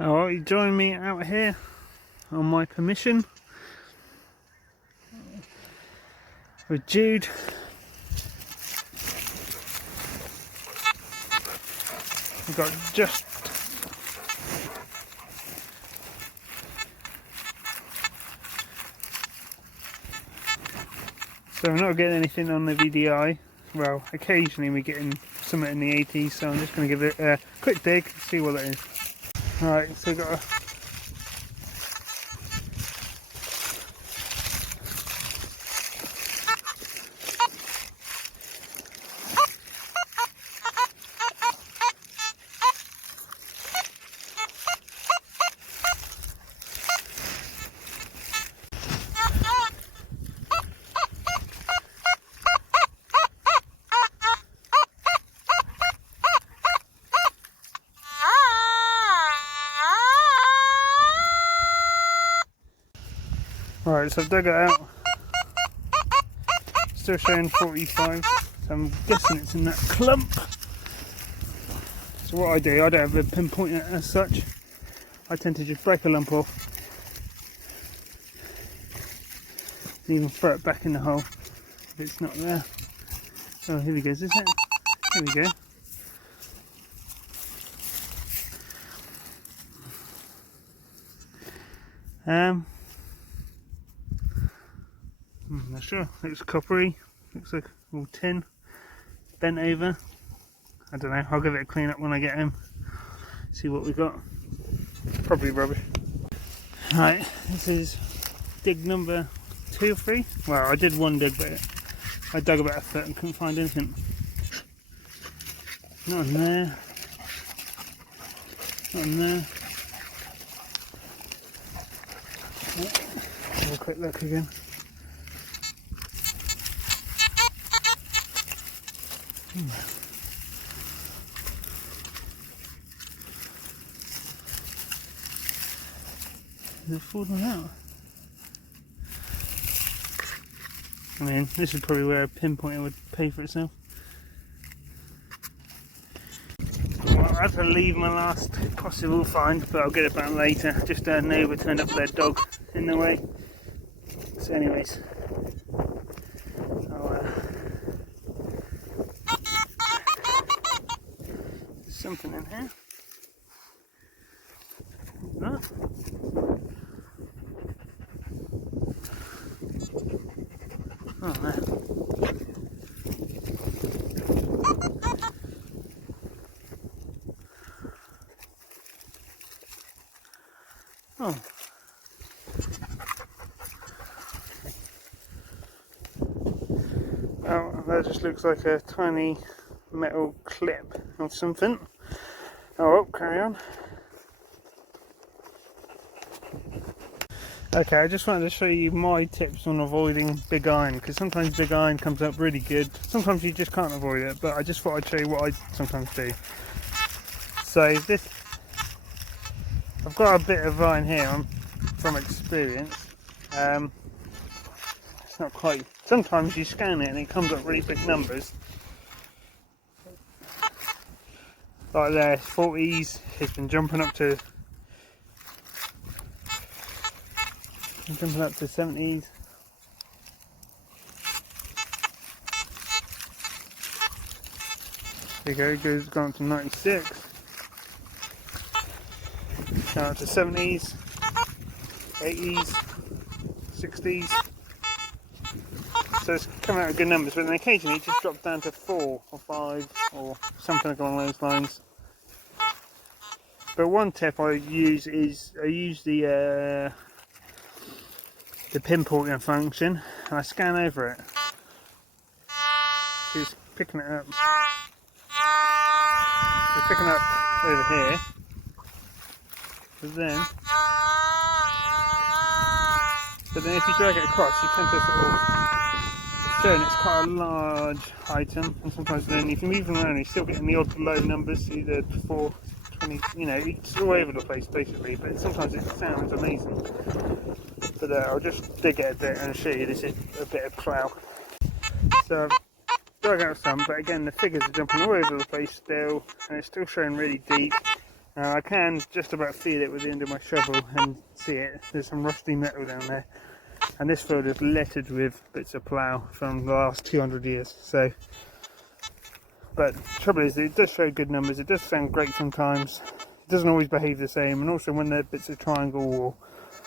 Alright, you join me out here on my permission with Jude. We've got just so we're not getting anything on the VDI. Well, occasionally we're getting something in the AT, so I'm just going to give it a quick dig to see what it is. Right, so we've got a Right, so I've dug it out, still showing 45, so I'm guessing it's in that clump. So what I do, I don't have a pinpoint as such, I tend to just break a lump off and even throw it back in the hole if it's not there. Oh, here we go, is this it? Here we go. I'm not sure, looks coppery, looks like all tin, bent over. I don't know, I'll give it a clean up when I get home, see what we've got. Probably rubbish. Right, this is dig number 2 or 3. Well, I did one dig, but I dug about a foot and couldn't find anything. Not in there, not in there. Have a quick look again. Is it falling out? I mean, this is probably where a pinpointer would pay for itself. Well, I had to leave my last possible find, but I'll get it back later. Just a neighbour turned up with their dog in the way. So anyways, there's something in here. No. Oh no. Oh. Oh, that just looks like a tiny metal clip of something. Oh well, carry on. Okay, I just wanted to show you my tips on avoiding big iron, because sometimes big iron comes up really good, sometimes you just can't avoid it, but I just thought I'd show you what I sometimes do. So this, I've got a bit of iron here from experience. It's not quite, sometimes you scan it and it comes up really big numbers. Like there, 40s, it's been jumping up to 70s. There you go, it goes gone to 96. Down to 70s, 80s, 60s. So it's coming out with good numbers, but then occasionally it just drops down to 4 or 5 or something along those lines. But one tip I use is I use the pinpointing function and I scan over it. So it's picking it up. So it's picking up over here. But then if you drag it across, you tend to sort of show it's quite a large item, and sometimes then if you move them around, you're still getting the odd low numbers, either 4, 20, you know, it's all over the place basically, but sometimes it sounds amazing. But I'll just dig it a bit and show you this is a bit of plough. So I've dug out some, but again the figures are jumping all over the place still, and it's still showing really deep. Now I can just about feel it with the end of my shovel and see it. There's some rusty metal down there, and this field is littered with bits of plough from the last 200 years. So, but the trouble is, it does show good numbers. It does sound great sometimes. It doesn't always behave the same, and also when they're bits of triangle or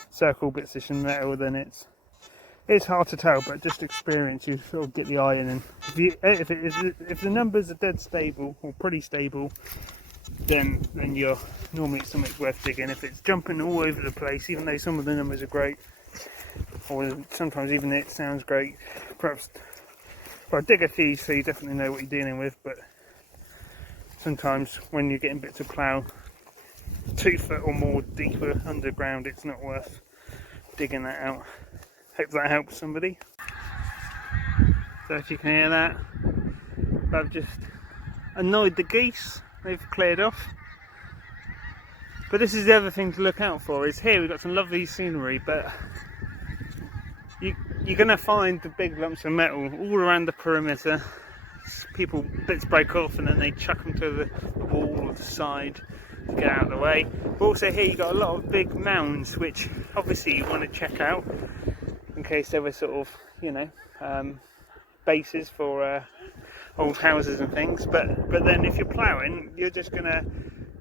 circle bits of metal, then it's hard to tell. But just experience, you sort of get the eye in, and if the numbers are dead stable or pretty stable, then you're normally it's something worth digging. If it's jumping all over the place, even though some of the numbers are great, or sometimes even it sounds great, perhaps, well, dig a few so you definitely know what you're dealing with. But sometimes when you're getting bits of plough 2 foot or more deeper underground, it's not worth digging that out. Hope that helps somebody. So if you can hear that, I've just annoyed the geese. They've cleared off. But this is the other thing to look out for, is here we've got some lovely scenery, but you're going to find the big lumps of metal all around the perimeter. People, bits break off and then they chuck them to the wall or the side to get out of the way. But also here you've got a lot of big mounds, which obviously you want to check out in case there were sort of, you know, bases for old houses and things. But then if you're ploughing, you're just gonna,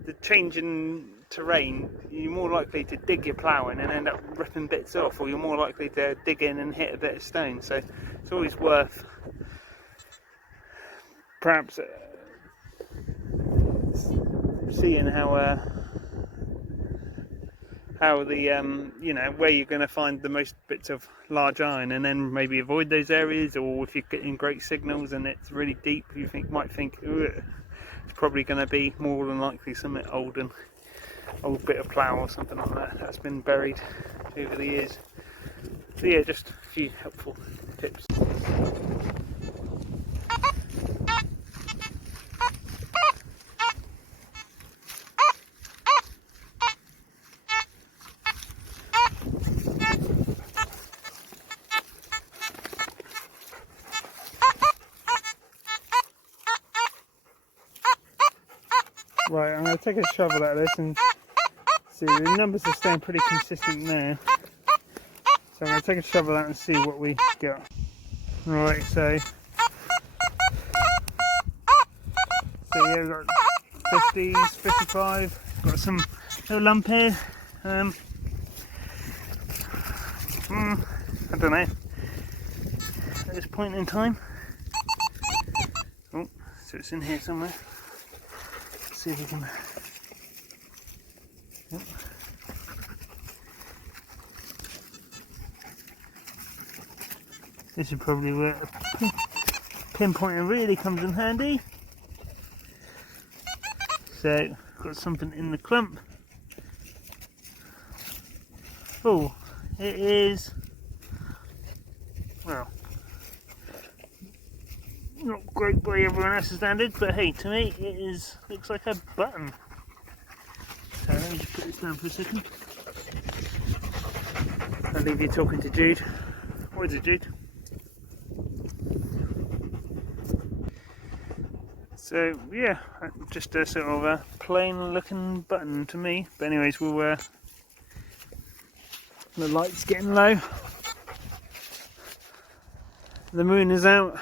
the change in terrain, you're more likely to dig your ploughing and end up ripping bits off, or you're more likely to dig in and hit a bit of stone. So it's always worth perhaps seeing how the you know, where you're going to find the most bits of large iron, and then maybe avoid those areas. Or if you're getting great signals and it's really deep, you might think it's probably going to be more than likely something old bit of plough or something like that that's been buried over the years. So yeah, just a few helpful tips. Right, I'm going to take a shovel out of this and see, the numbers are staying pretty consistent now. So I'm going to take a shovel out and see what we got. Right, so yeah, we've got 50s, 55, got some little lump here. I don't know, at this point in time. Oh, so it's in here somewhere. See if we can. Yep. This is probably where a pinpointer really comes in handy. So, got something in the clump. Oh, it is. Well, not great by everyone else's standards, but hey, to me it looks like a button. So let me just put this down for a second. I'll leave you talking to Jude. What is it, Jude? So yeah, just a sort of a plain looking button to me. But anyways, we'll the light's getting low. The moon is out.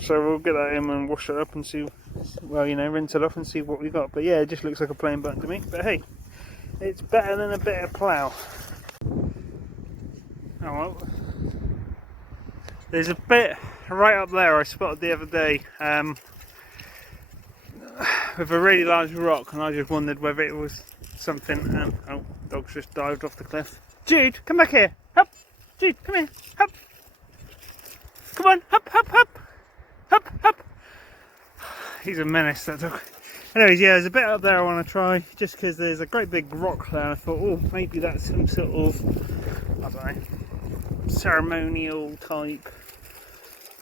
So we'll get that in and wash it up and see, well, you know, rinse it off and see what we got. But yeah, it just looks like a plain button to me. But hey, it's better than a bit of plough. Oh well. There's a bit right up there I spotted the other day with a really large rock, and I just wondered whether it was something. And oh, dog's just dived off the cliff. Jude, come back here. Hup. Jude, come here. Hup. Come on. Hup, hup, hup. Hup, hup. He's a menace, that dog. Anyways, yeah, there's a bit up there I want to try, just because there's a great big rock there. I thought, oh, maybe that's some sort of, I don't know, ceremonial type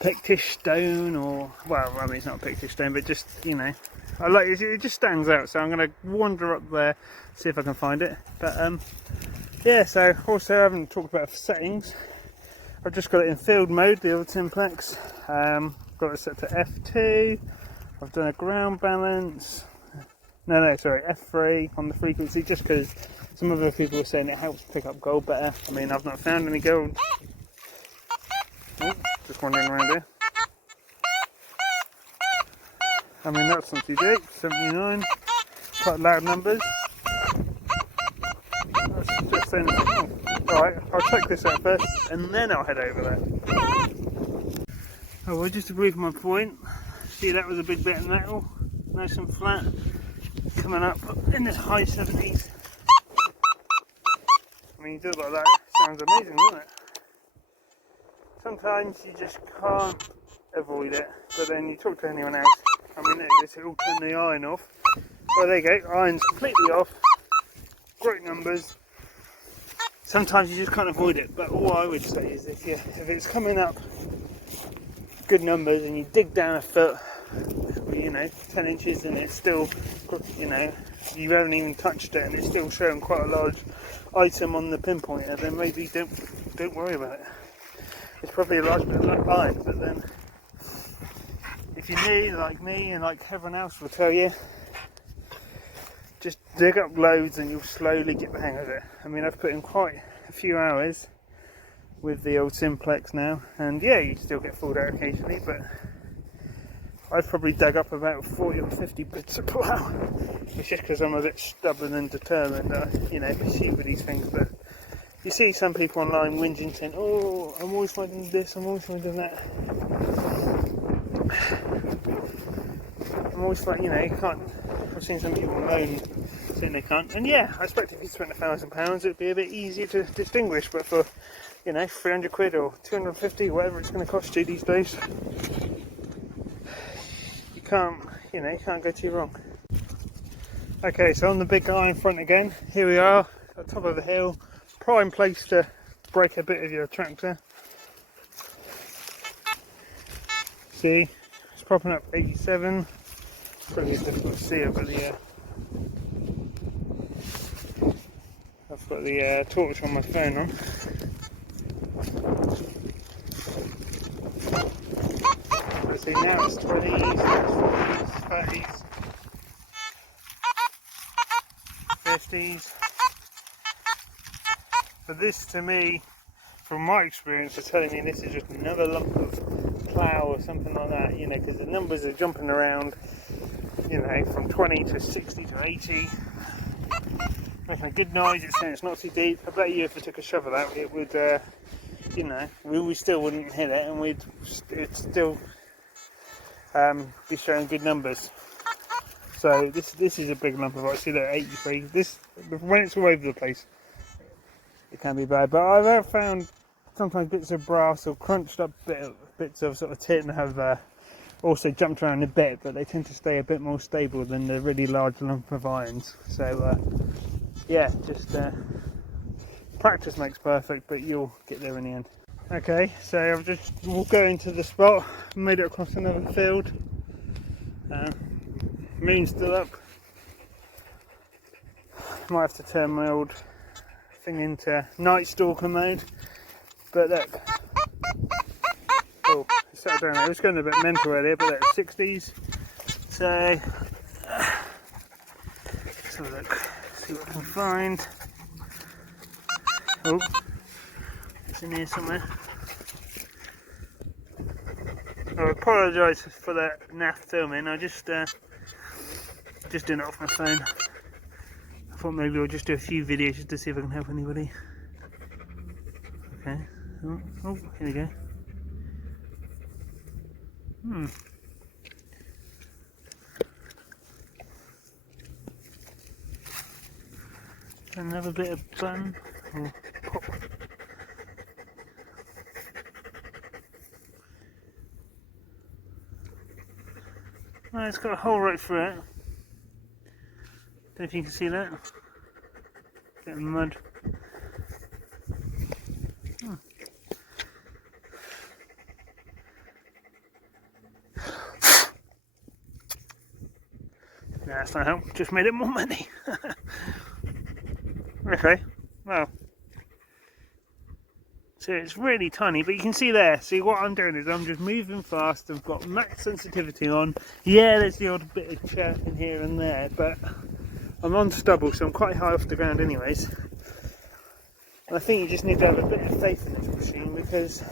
Pictish stone, or, well, I mean, it's not a Pictish stone, but just, you know, I like it, it just stands out. So I'm going to wander up there, see if I can find it. But yeah, so also I haven't talked about settings. I've just got it in field mode, the old Simplex. Got it set to F2. I've done a ground balance. No, sorry, F3 on the frequency, just because some other people were saying it helps pick up gold better. I mean, I've not found any gold. Oh, just wandering around here. I mean, that's not too deep. 79. Quite loud numbers. That's just saying. Oh, alright, I'll check this out first, and then I'll head over there. Oh, well, just to prove my point, see that was a big bit of metal, nice and flat, coming up in the high 70s. I mean, you do it like that, sounds amazing, doesn't it? Sometimes you just can't avoid it, but then you talk to anyone else. I mean, this will turn the iron off. Well, there you go, iron's completely off. Great numbers. Sometimes you just can't avoid it, but all I would say is if it's coming up good numbers and you dig down a foot, 10 inches, and it's still, you haven't even touched it and it's still showing quite a large item on the pinpointer, then maybe don't worry about it. It's probably a large bit of iron, but then if you're new like me and like everyone else will tell you, just dig up loads and you'll slowly get the hang of it. I mean, I've put in quite a few hours with the old Simplex now, and yeah, you still get fooled out occasionally, but I've probably dug up about 40 or 50 bits of plough. It's just because I'm a bit stubborn and determined, proceed with these things. But you see some people online whinging saying, oh, I'm always finding this, I'm always finding that. I'm always finding, you can't. I've seen some people moan saying they can't, and yeah, I expect if you spent £1,000 it'd be a bit easier to distinguish, but for 300 quid or 250, whatever it's going to cost you these days, you can't go too wrong. Okay, so on the big iron front again, here we are at the top of the hill, prime place to break a bit of your tractor. See, it's popping up 87. Pretty difficult to see. I've got the torch on my phone on. See, now it's 20s, 40s, 30s, 50s. But this, to me, from my experience, is telling me this is just another lump of plough or something like that, because the numbers are jumping around, from 20 to 60 to 80. Making a good noise. It's saying it's not too deep. I bet you if I took a shovel out, it would, we still wouldn't hit it, and it'd still be showing good numbers. So this is a big lump of iron. See that 83. This, when it's all over the place, it can be bad. But I've found sometimes bits of brass or crunched up bits of sort of tin have also jumped around a bit, but they tend to stay a bit more stable than the really large lump of irons. So yeah, just practice makes perfect, but you'll get there in the end. Okay, so we'll go into the spot. Made it across another field. Moon's still up. Might have to turn my old thing into night stalker mode. But look. Oh, it settled down there. It was going a bit mental earlier, but look, 60s. So let's have a look. See what I can find. Oh, it's in here somewhere. I apologise for that naff filming. I just doing it off my phone. I thought maybe I'll just do a few videos just to see if I can help anybody. Okay. Oh, here we go. Another bit of bun or pop. Oh, it's got a hole right through it. Don't know if you can see that. Bit of mud. Nah, that's not help. Just made it more money. Okay. Well, So it's really tiny, but you can see there, see what I'm doing is I'm just moving fast. I've got max sensitivity on. Yeah, there's the odd bit of chirping here and there, but I'm on stubble, so I'm quite high off the ground anyways. And I think you just need to have a bit of faith in this machine because,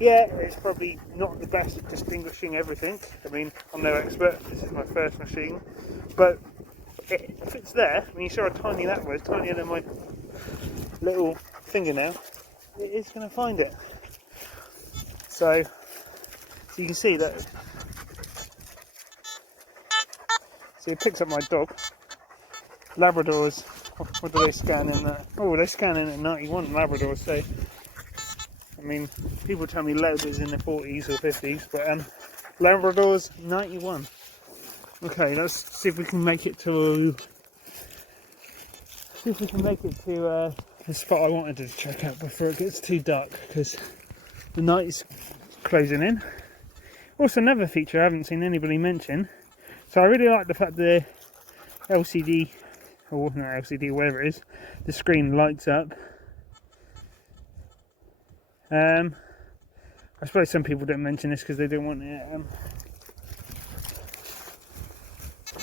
yeah, it's probably not the best at distinguishing everything. I mean, I'm no expert, this is my first machine, but if it's there, I mean, you saw how tiny that was, tinier than my little fingernail, it is going to find it. So you can see that. So it picks up my dog. Labradors, what do they scan in at? Oh, they scan in at 91 Labradors. So, I mean, people tell me Louders in the 40s or 50s, but Labradors 91. Okay, let's see if we can make it to. The spot I wanted to check out before it gets too dark, because the night is closing in. Also, another feature I haven't seen anybody mention. So I really like the fact the LCD, or not LCD, whatever it is, the screen lights up. I suppose some people don't mention this because they don't want it.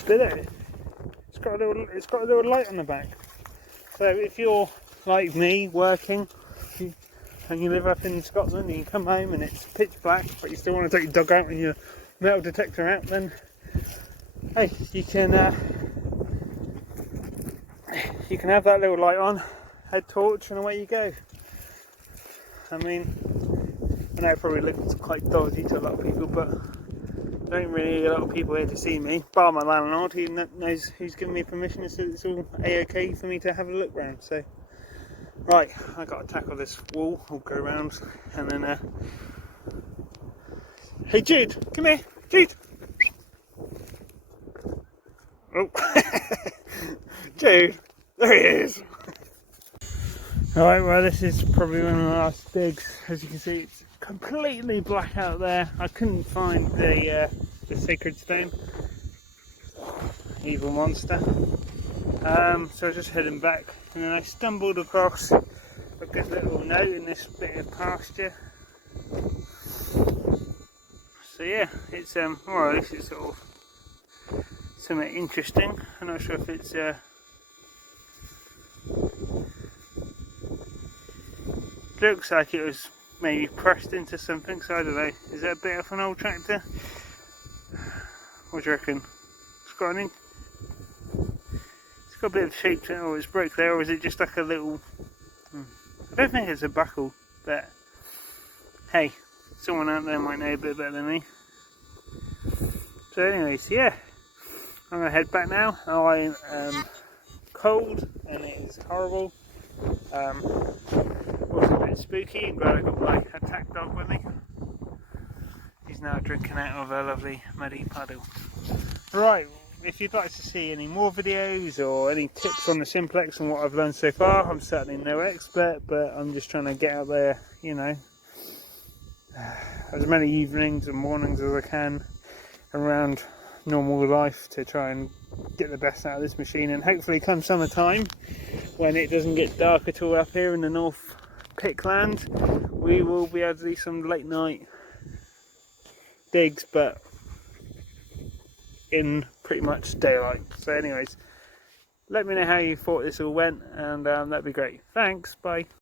But there, it's got a little light on the back. So if you're like me, working, and you live up in Scotland, and you come home and it's pitch black, but you still want to take your dog out and your metal detector out, then hey, you can have that little light on, head torch, and away you go. I mean, I know it probably looks quite dodgy to a lot of people, but there ain't really a lot of people here to see me, bar my landlord. He knows who's given me permission, and said it's all a-okay for me to have a look round. So, right, I got to tackle this wall. I'll go around, and then hey Jude, come here, Jude. Oh, Jude, there he is. Alright, well, this is probably one of the last digs. As you can see, it's completely black out there. I couldn't find the sacred stone, evil monster. So I was just heading back, and then I stumbled across a good little note in this bit of pasture. So yeah, it's or at least it's sort of something interesting. I'm not sure if it's looks like it was maybe pressed into something, so I don't know. Is that a bit of an old tractor? What do you reckon? It's got a bit of shape to it, or it's broke there, or is it just like a little... I don't think it's a buckle, but hey, someone out there might know a bit better than me. So anyways, yeah, I'm going to head back now. I am cold and it is horrible. Also a bit spooky. I'm glad I got my attack dog with me. He's now drinking out of a lovely muddy puddle. Right, if you'd like to see any more videos or any tips on the Simplex and what I've learned so far, I'm certainly no expert, but I'm just trying to get out there, you know, as many evenings and mornings as I can around normal life to try and get the best out of this machine. And hopefully come summertime, when it doesn't get dark at all up here in the North Pickland, we will be able to do some late night digs, but in pretty much daylight. So anyways, let me know how you thought this all went, and that'd be great. Thanks, bye.